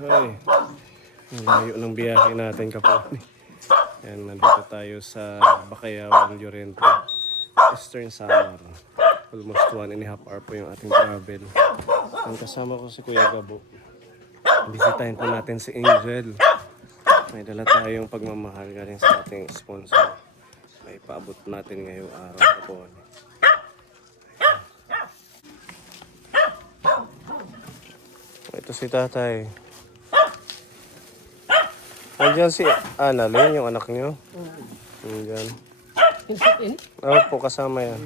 Ay, ang layo ng biyahe natin kapatid. Yan, nandito tayo sa Bakayawan, Llorente, Eastern Samar. Almost 1.5 hour po yung ating travel. Ang kasama ko si Kuya Gabo. Bisitahin po natin si Angel. May dala tayong pagmamahal galing sa ating sponsor. May paabot natin ngayong araw po. Ito si tatay. Nandiyan si Annalyn, yung anak niyo. Nandiyan. Opo, kasama yan.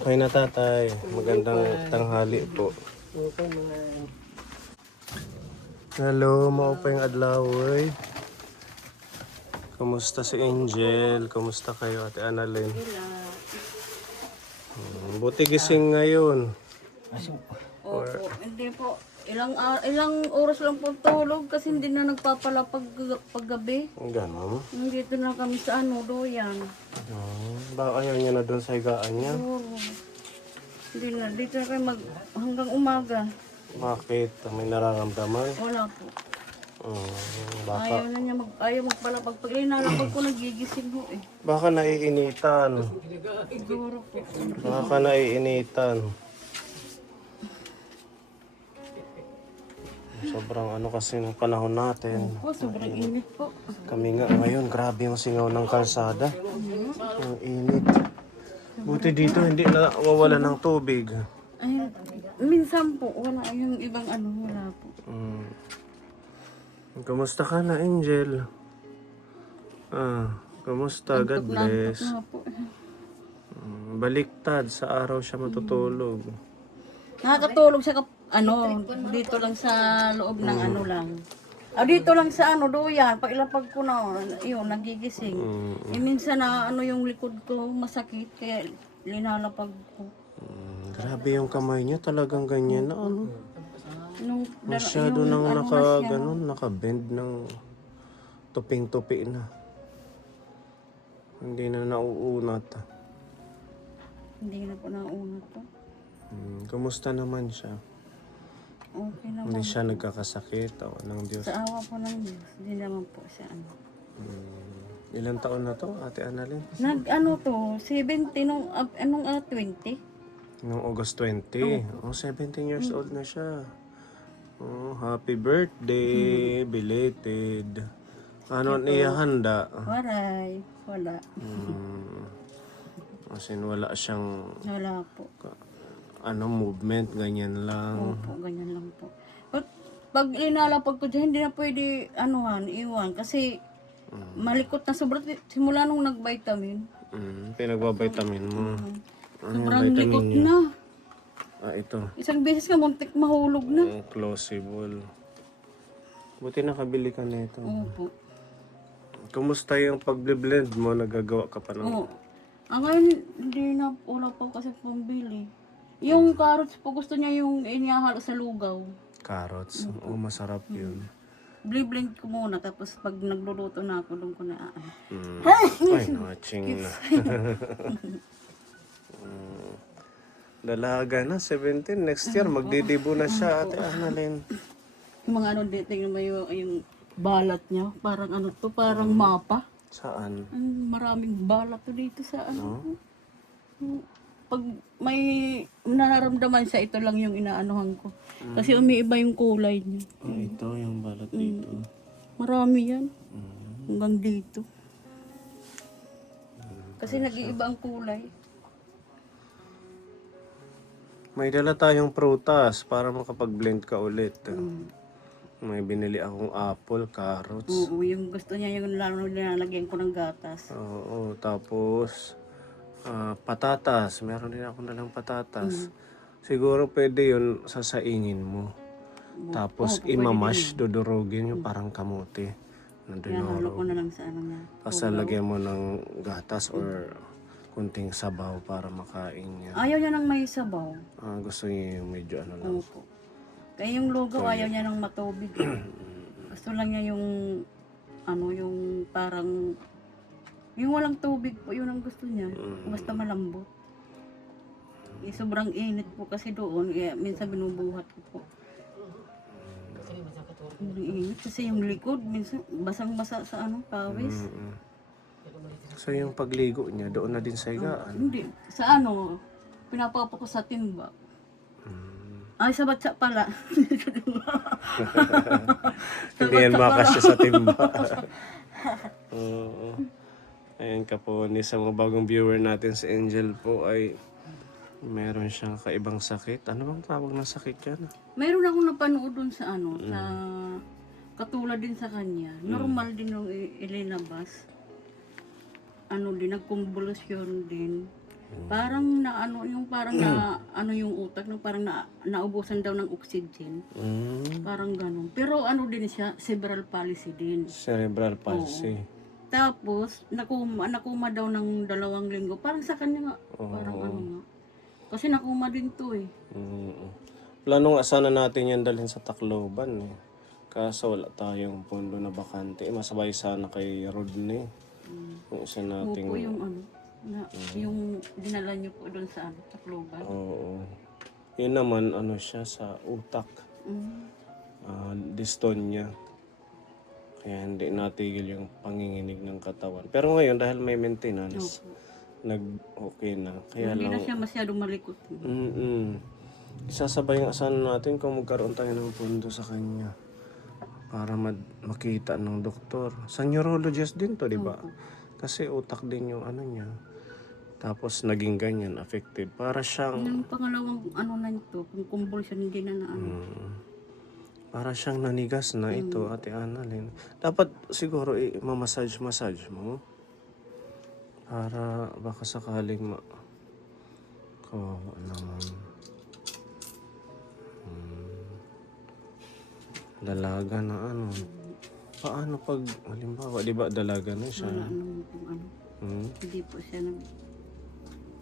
Okay na tatay. Magandang tanghali po. Hello, maupay adlaw eh. Kumusta si Angel? Kumusta kayo, Ate Annalyn? Buti gising ngayon. Opo, hindi po. Ilang oras lang po tulog kasi hindi na nagpapala paggabi. Ganon. Dito na kami sa Doyan. Baka ayaw niya na doon sa higaan niya? Oo. Hindi na. Dito na kami hanggang umaga. Bakit? May nararamdaman? Wala po. Baka, Ayaw na niya ayaw magpalapag. Pag linalapag ko nagigising ho eh. baka naiinitan. Siguro po. Baka naiinitan. Sobrang ano kasi ng panahon natin. Po, sobrang init po. Kami nga ngayon, grabe yung singaw ng kalsada. Ang init. Buti dito hindi na wawala ng tubig. Ay, minsan po, wala yung ibang wala po. Kamusta ka na, Angel? Kamusta? God bless. Wala po. Baliktad, sa araw siya matutulog. Nakakatulog siya dito lang sa loob ng lang. Dito lang sa Doyan, pag ilapag ko na, yun, nagigising. Minsan na yung likod ko masakit, kaya linalapag ko. Grabe yung kamay niya, talagang ganyan na ano. Masyado yung nang naka-bend ng tuping-tupi na. Hindi na nauunat. Hindi na po naunat to. Kumusta naman siya? Okay naman. Hindi siya nagkakasakit o ng Diyos. Sa awa po ng Diyos, hindi naman po siya Ilang taon na to, Ate Annalyn? 70 nung 20. Noong August 20. 17 years old na siya. Oh, happy birthday, belated. Ano niya handa? Waray, wala. Kasi wala siyang Wala po. movement, ganyan lang. Opo, ganyan lang po. Pag linalapag ko dyan, hindi na pwede iwan. Kasi malikot na sobrang simula nung nag-vitamin. Pinagba-vitamin mo. Sobrang likot na. Ito. Isang beses ka muntik mahulog na. Closable. Buti nakabili ka nito. Opo. Kumusta yung pag-blend mo? Nagagawa ka pa ng... Oo. Ngayon, hindi na wala pa kasi pambili. Yung carrots po, gusto niya yung inihahalo sa lugaw. Carrots? Oo, masarap yun. Blend ko muna, tapos pag nagluluto na ako, doon ko na Ay, naching na. Dalaga na, 17. Next year, magdidibo na siya, Ate Annalyn. Yung mga dito, yung balat niya, parang parang mapa. Saan? Maraming balat to dito sa Pag may nararamdaman siya, ito lang yung inaanuhan ko. Kasi umiiba yung kulay niya. Ito, yung balat dito. Marami yan. Hanggang dito. Kasi nag-iiba ang kulay. May dala tayong prutas para makapag-blend ka ulit. May binili akong apple, carrots. Oo, yung gusto niya yung lalo nilalagyan ko ng gatas. Oo, tapos Patatas. Meron din ako nalang patatas. Siguro pwede yun sasaingin mo. Tapos imamash, dudurugin yung parang kamote na Halo ko dinurog. na lang sa ano niya. Tapos lagyan mo ng gatas or kunting sabaw para makain niya. Ayaw niya ng may sabaw. Gusto niya yung medyo ano lang. Opo. Kaya yung lugaw, ayaw niya ng matubig. Gusto lang niya yung, ano, yung parang, yung walang tubig po, yun ang gusto niya. Basta malambot. Sobrang init po kasi doon, kaya minsan binubuhat ko po. Sobrang init kasi yung likod, minsan basang-basa sa ano, pawis. So yung pagligo niya, doon na din sa higaan. Hindi, sa ano, pinapapa ko sa timba. Ay, sa batsa pala. Hindi yan makasya sa timba. Oo. Ayan ka po, ni sa mga bagong viewer natin si Angel po ay meron siyang kaibang sakit. Ano bang tawag ng sakit yan? Mayroon akong napanood dun sa ano, sa katulad din sa kanya. Normal din yung ilinabas. Ano din, nagkumbulusyon din. Parang na ano, yung parang na ano yung utak, no, parang naubusan daw ng oxygen. Parang ganun. Pero ano din siya, cerebral palsy din. Cerebral palsy. Tapos, nakuma daw ng 2 linggo. Parang sa kanya nga, parang ano nga. Kasi nakuma din to eh. Plano nga sana natin yan dalhin sa Tacloban eh. Kaso wala tayong pondo na bakante. Masabay sana kay Rodney. Yung isa nating... Opo, yung ano, yung dinala niyo po doon sa ano, Tacloban. Oo. Yun naman, ano siya, sa utak. Dystonia. Kaya hindi natigil yung panginginig ng katawan. Pero ngayon, dahil may maintenance, nag-okay na. Kaya Hindi na lang... siya masyadong malikot. Isasabay nga sana natin kung magkaroon tayo ng pondo sa kanya. Para makita ng doktor. Sa neurologist din to, di ba? Kasi utak din yung ano niya. Tapos naging ganyan, affected. Para siyang... Yung pangalawang ano na ito, kung convulsion, hindi na na ano. Para siyang nanigas na ito, Ate Annalyn. Dapat siguro mamassage mo. Para baka sakaling naman. Dalaga na ano. Paano pag, halimbawa, di ba dalaga na siya? Wala naman kung ano. Hindi po siya nag...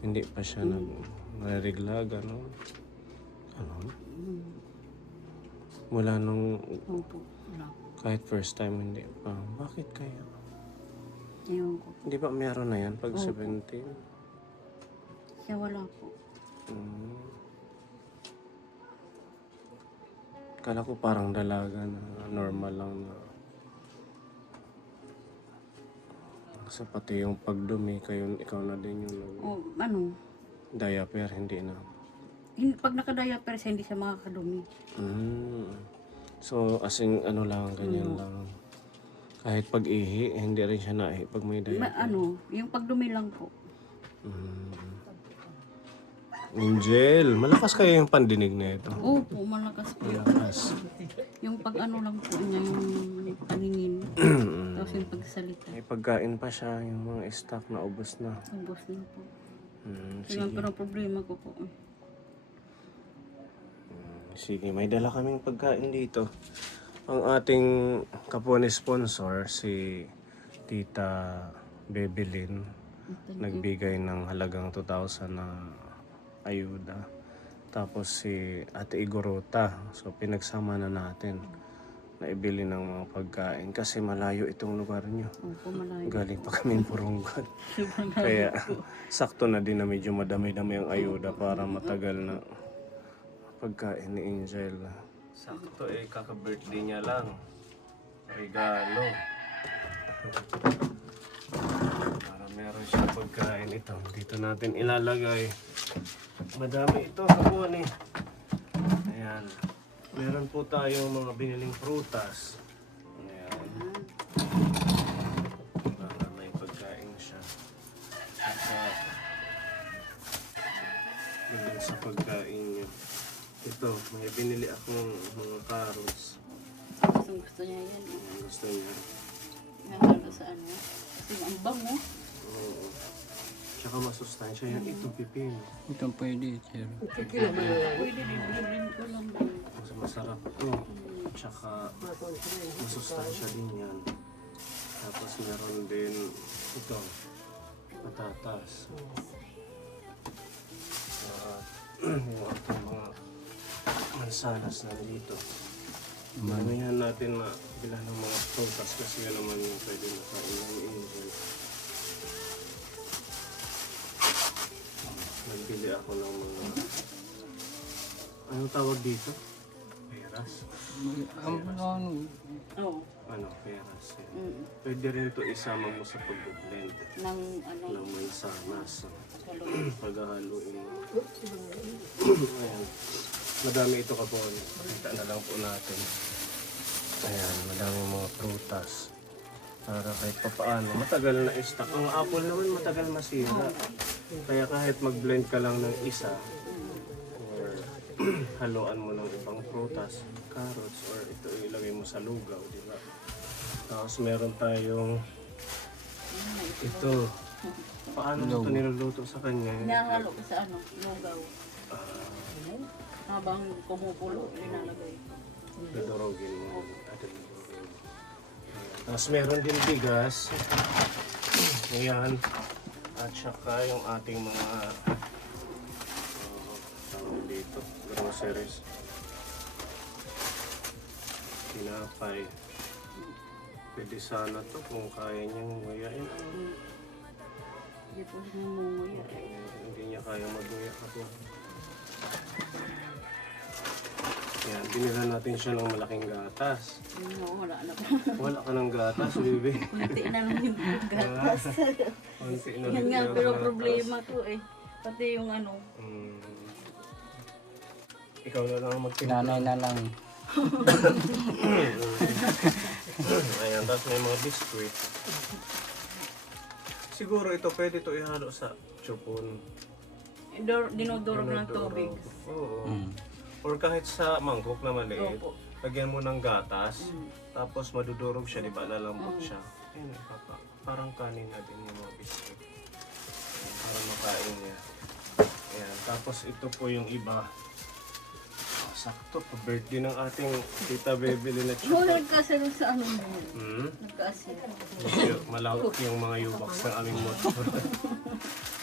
Hindi pa siya nagregla, gano'n. Ano? Wala nung, Opo, wala. kahit first time, hindi pa. Bakit kaya? Ewan ko. Hindi ba meron na yan pag 17? Siya wala po. Kala ko parang dalaga na normal lang na. Kasi pati yung pagdumi, ikaw na din yung O, ano, diaper, hindi na. pag nakadiaper siya, hindi siya makakadumi. So, asing ano lang, ganyan lang. Kahit pag-ihi, hindi rin siya naihi pag may diaper. Yung pagdumi lang po. Angel, malakas kaya yung pandinig na ito. Opo, malakas po. Malakas. Yung pag ano lang po niya, yung paningin. Tapos yung pagsalita. May pagkain pa siya, yung mga stock na ubos na. Ubos na po. Sige. Pero problema ko po. Sige, may dala kaming pagkain dito. Ang ating kapwa sponsor, si Tita Bebelyn, nagbigay ng halagang 2,000 na ayuda. Tapos si Ate Igorota, so pinagsama na natin na ibili ng mga pagkain kasi malayo itong lugar nyo. Opo, malayo. Galing pa kami Purunggan. Kaya sakto na din na medyo madami-dami ang ayuda para matagal na pagkain ni Angel. Sakto kaka-birthday niya lang. Regalo. Para meron siya pagkain ito. Dito natin ilalagay. Madami ito kapon eh. Ayan. Meron po tayong mga biniling prutas. Ayan. Para may pagkain siya. At sa pagkain niya. Ito, may binili akong mga carrots. Gusto niya yan. Gusto niya. Nahalo sa ano. Kasi ang bango. Oo. Tsaka masustansya yan. Ito pipino. Ito pwede, sir. Pwede din, bilhin ko lang. Mas masarap to. Tsaka masustansya din yan. Tapos meron din ito. Patatas. Yung ating mga mansanas na dito. Mamihan natin na bilang ng mga prutas kasi yan naman yung pwede na kain ng angel. Nagbili ako ng mga... Anong tawag dito? Peras? Oo. Ano, peras. Yan. Mm. Pwede rin ito isama mo sa pag-blend Ng ano, ng mansanas. kalong. Paghahaluin mo. Ayan. Madami ito kapon. Pakita na lang po natin. Ayan, madami mga prutas. Para kahit papaano, matagal na stock. Ang apple naman matagal masira. Kaya kahit mag-blend ka lang ng isa, or haluan mo ng ibang prutas, carrots, or ito ilagay mo sa lugaw, di ba? Tapos meron tayong ito. Paano mo ito niluluto sa kanya? Hinahalo ko sa ano, lugaw. Habang kumukulo, linalagay. Dudurogin mo. Tapos meron din bigas. Ayan. At saka yung ating mga tawag dito, groceries. Tinapay. Pwede sana to kung kaya niyang nguyain. Hindi po siya nangunguya. Hindi niya kaya mag-nguya ako. Yan, binila natin siya ng malaking gatas. No, wala na po. Wala ka ng gatas, baby. Kunti na lang yung gatas. Konti na Yan rin nga, yung pero gatas. problema ko eh. Pati yung ano, Ikaw na lang magtimpla. Nanay na lang. Ayan, tapos may mga biskuit. Siguro ito pwede ito ihalo sa chupon. dinudurog ng tubig. Oo. Mm. Or kahit sa mangkok na maliit. Opo. Lagyan mo ng gatas. Tapos madudurog siya, di ba? Lalambot siya. Ayun, parang kanin na din yung mga biskuit. Ayan, para makain niya. Ayan, tapos ito po yung iba. Sakto, pa-birthday ng ating tita Bebeli na Oo, chocolate. nagkasalo sa ano mo. Hmm? Nagkasalo. Malawak yung mga yubaks ng aming motor.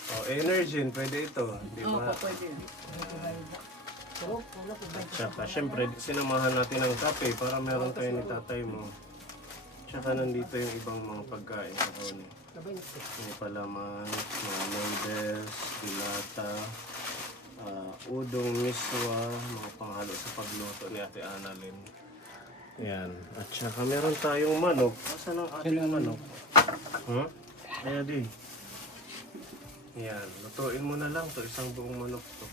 Oh, Energin, pwede ito. Di Oo, ba? pwede. At saka, syempre, sinamahan natin ng kape para meron kayo ni tatay mo. Tsaka nandito yung ibang mga pagkain sa kone. May palaman, mga noodles, pilata, udong, miswa, mga panghalo sa pagluto ni Ate Annalyn. Yan. At saka meron tayong manok. Asan ang ating manok? Huh? Kaya di. Yan. Lutuin mo na lang to. Isang buong manok to.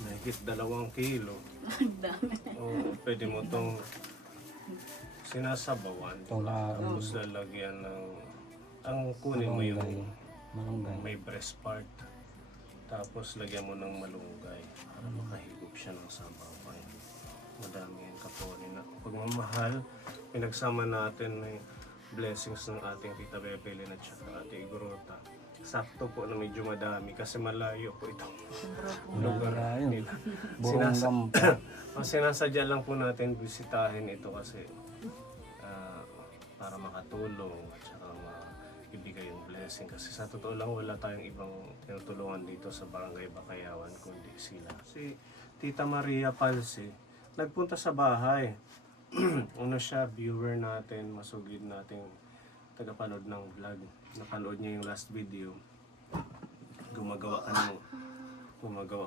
Mahigit 2 kilo. Ang dami. Oo, pwede mo tong sinasabawan. Tula, Tapos lalagyan ng... Ang kunin mo yung malunggay. may breast part. Tapos lagyan mo ng malunggay para makahigop siya ng sabaw. Ayan. Madami yung kaponin na pagmamahal. Pinagsama natin ng blessings ng ating tita Bebelin at saka ate Igorota. Sakto po na medyo madami kasi malayo po itong lugar nila. Buong gampa. Sinasadya lang po natin bisitahin ito kasi para makatulong at saka ibigay yung blessing. Kasi sa totoo lang wala tayong ibang tinutulungan dito sa Barangay Bakayawan kundi sila. Si Tita Maria Palsi nagpunta sa bahay. Ano siya, viewer natin, masugid nating tagapanood ng vlog. Napanood niya yung last video. Gumagawa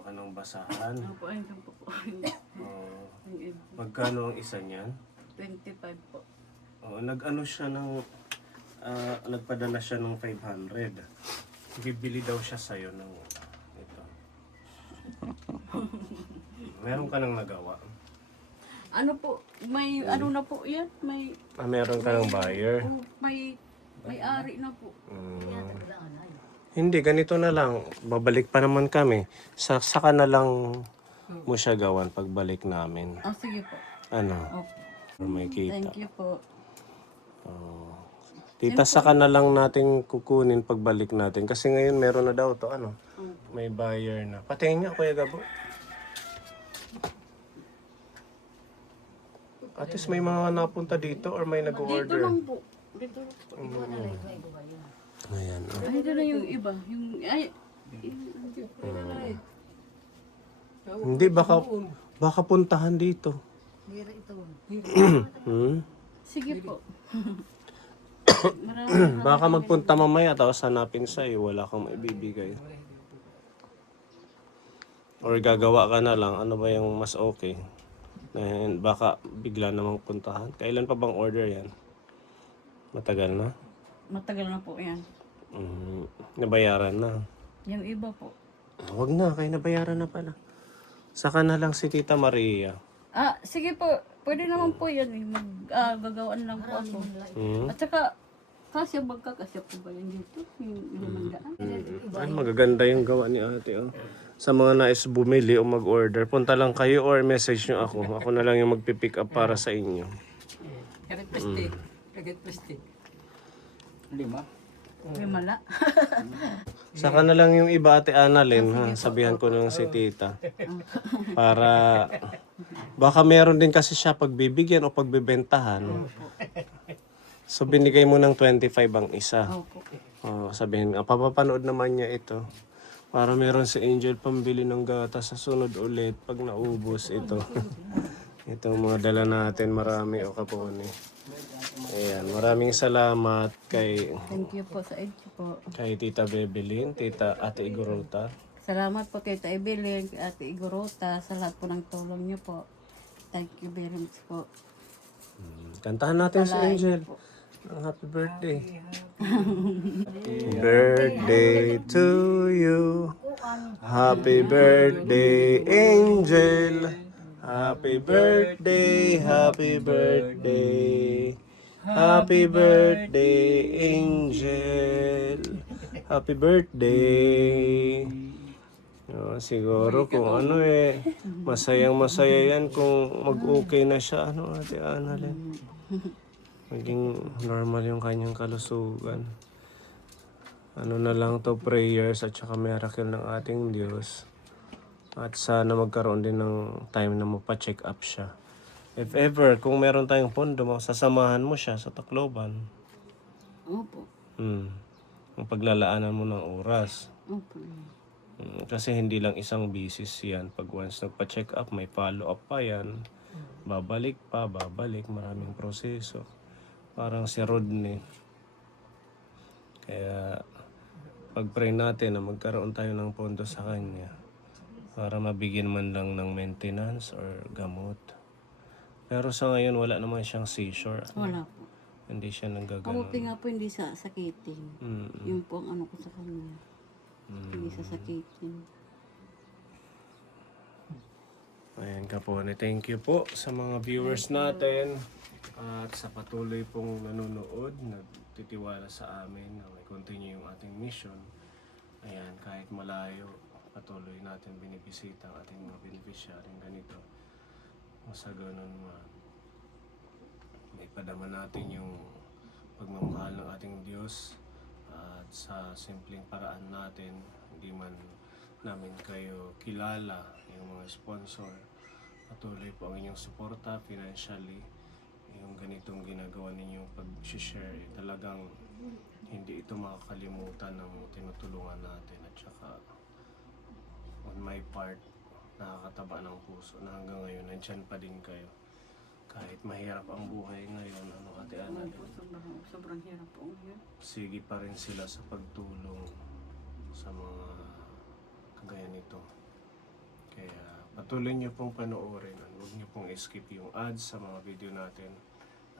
ka ng basahan. Ano po, ayun po po. Oh, Yung magkano ang isa niyan? 25 po. Oh, nag-ano siya ng nagpadala siya ng 500. Bibili daw siya sa'yo ng ito. Meron ka nang nagawa? Ano po, may ano na po yan, may Meron ka ng buyer? may ari na po. Hindi, ganito na lang. Babalik pa naman kami. Saka na lang mo siya gawan pagbalik namin. Ah, sige po. Ano? Opo. Para may kita. Thank you po. Oh. Tita, saka na lang natin kukunin pagbalik natin. Kasi ngayon meron na daw to, ano? May buyer na. Patingin nga, Kuya Gabo. At least may mga napunta dito or may Dito nag-order. lang po. Dito lang po. Ayan. Oh. Ay, ito na yung iba. Yung, ay, Hindi, baka puntahan dito. Hmm? sige po. Baka magpunta mamaya tapos hanapin sa'yo, wala kang maibibigay. Or gagawa ka na lang, ano ba yung mas okay? And baka bigla namang puntahan. Kailan pa bang order yan? Matagal na? Matagal na po yan. Nabayaran na. Yung iba po. Huwag na, kaya nabayaran na pala. Saka na lang si Tita Maria. Ah, sige po. Pwede naman po yan. Gagawaan lang po ako. Hmm? At saka, magkakasya po ba yan dito? Yung 500? Ay, magaganda yung gawa ni ate. Oh. Sa mga nais bumili o mag-order, punta lang kayo or message nyo ako. Ako na lang yung magpipick up para sa inyo. Kahit plastic. Kahit plastic. 5. Mala. Saka na lang yung iba, Ate Annalyn, ha? Sabihan ko nung si Tita. Para, baka meron din kasi siya pagbibigyan o pagbibentahan. So, binigay mo ng 25 ang isa. Opo. Oh, sabihin, papapanood naman niya ito. Para meron si Angel pambili ng gatas sa sunod ulit pag naubos ito. Itong mga dala natin, marami o kaponi. Ayan, maraming salamat kay Thank you po sa inyo po. Tita Bebelin, Tita Ate Igorota. Salamat po kay Tita Evelyn, kay Ate Igorota, sa lahat po ng tulong niyo po. Thank you very much po. Kantahan natin si Palain Angel. niyo po. Ang happy birthday. Birthday to you. Happy birthday, Angel. Happy birthday, happy birthday. Happy birthday, Angel. Happy birthday. Oh, siguro kung ano masayang masaya yan kung mag-okay na siya. Ano, Ate Annalyn? Maging normal yung kanyang kalusugan. Ano na lang to, prayers at saka miracle ng ating Diyos. At sana magkaroon din ng time na mapacheck up siya. If ever, kung meron tayong pondo, sasamahan mo siya sa Tacloban. Opo. Ang paglalaanan mo ng oras. Opo. Kasi hindi lang isang bisis yan. Pag once nagpa-check up, may follow up pa yan. Babalik, maraming proseso. Parang si Rodney. Kaya pag-pray natin na magkaroon tayo ng pondo sa kanya para mabigyan man lang ng maintenance or gamot. Pero sa ngayon wala naman siyang seizure. Wala po. Hindi siya Kamuti nanggaganon. nga po hindi sasakitin. Yun po ang ano ko sa kanya. Hindi sasakitin. Ayan ka po. Thank you po sa mga viewers natin at sa patuloy pong nanonood, nagtitiwala sa amin na may continue yung ating mission. Ayan, kahit malayo, patuloy natin binibisita ang ating mga beneficiaryong ganito. Sa ganun ipadama natin yung pagmamahal ng ating Diyos at sa simpleng paraan natin, hindi man namin kayo kilala, yung mga sponsor, patuloy po ang inyong suporta financially. Yung ganitong ginagawa ninyong pag-share, talagang hindi ito makakalimutan ng tinutulungan natin. At saka on my part, nakakataba ng puso na hanggang ngayon nandyan pa din kayo. Kahit mahirap ang buhay ngayon, Ate Annalyn, Sobrang hirap po ngayon. sige pa rin sila sa pagtulong sa mga kagaya nito. Kaya patuloy niyo pong panoorin. Huwag niyo pong skip yung ads sa mga video natin.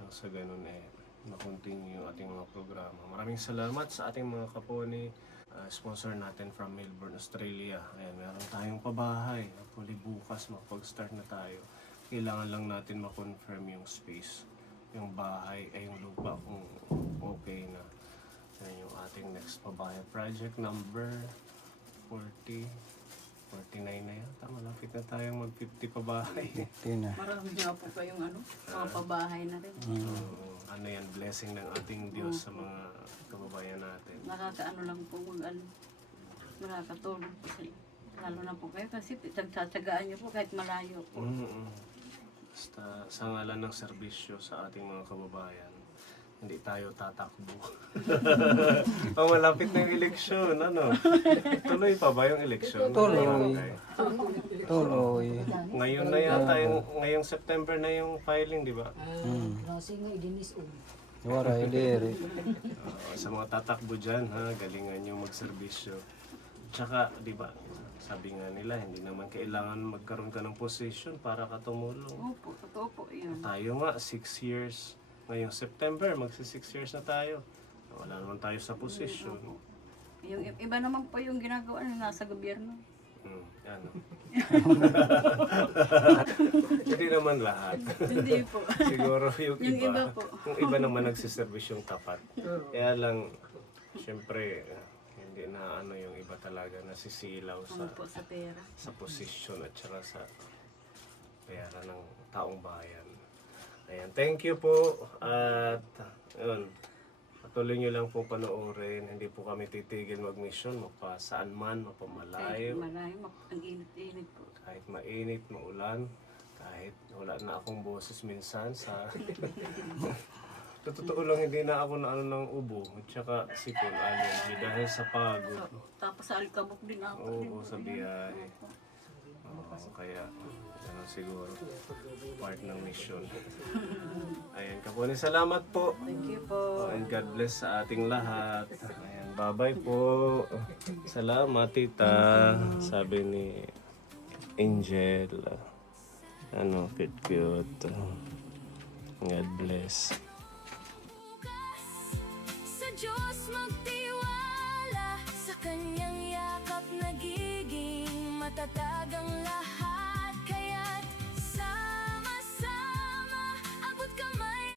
Nang sa ganun makontinue yung ating mga programa. Maraming salamat sa ating mga kaponi. Sponsor natin from Melbourne, Australia. Ayan, meron tayong pabahay. Hopefully bukas makapag-start na tayo. Kailangan lang natin ma-confirm yung space, yung bahay, ay yung lupa kung okay na. Yan yung ating next pabahay project number 49 na yata. Malapit na tayong mag-50 pabahay. Tina. Marami nga po kayong mga pabahay na rin. ano yan, blessing ng ating Diyos sa mga kababayan natin. Nakakaano lang po nakakatulong po sila. Lalo na po kayo kasi tsatsagaan niyo po kahit malayo po. Basta sa ngalan ng serbisyo sa ating mga kababayan, hindi tayo tatakbo. Pang malapit na yung eleksyon, ano? Tuloy pa ba yung eleksyon? Tuloy. Okay. Tuloy. Ngayon na yata, ngayong September na yung filing, di ba? Waray diri. Sa mga tatakbo dyan, ha, galingan nyo magserbisyo. Tsaka, di ba, sabi nga nila, hindi naman kailangan magkaroon ka ng position para ka tumulong. Opo, totoo po yun. Tayo nga, 6 years. Ngayong September, magsi 6 years na tayo. Wala naman tayo sa position. Yung iba naman po yung ginagawa na nasa gobyerno. Ano? Hindi naman lahat. Hindi po. Siguro yung Yung iba. iba po. Yung iba naman nagsiservisyong tapat. Kaya lang, syempre, hindi na ano yung iba talaga nasisilaw sa Ano po sa pera. sa posisyon at saka sa pera ng taong bayan. Ayan, thank you po. At yun, patuloy nyo lang po panoorin. Hindi po kami titigil mag-mission, mapasaan man, mapamalayo. Malayo, ang init-init po. Kahit mainit, maulan, kahit wala na akong boses minsan sa... Totoo lang, hindi na ako na ano ng ubo at saka sipon allergy dahil sa pagod. Tapos sa alikabok din ako. Oo, sa biyahe. Oo, kaya ano siguro part ng mission. Ayan, Kapuni, salamat po. Thank you po. And God bless sa ating lahat. Ayan, bye-bye po. Salamat, tita. Sabi ni Angel. Ano, cute. God bless. Sa Diyos magtiwala, sa kanyang yakap nagiging matatag ang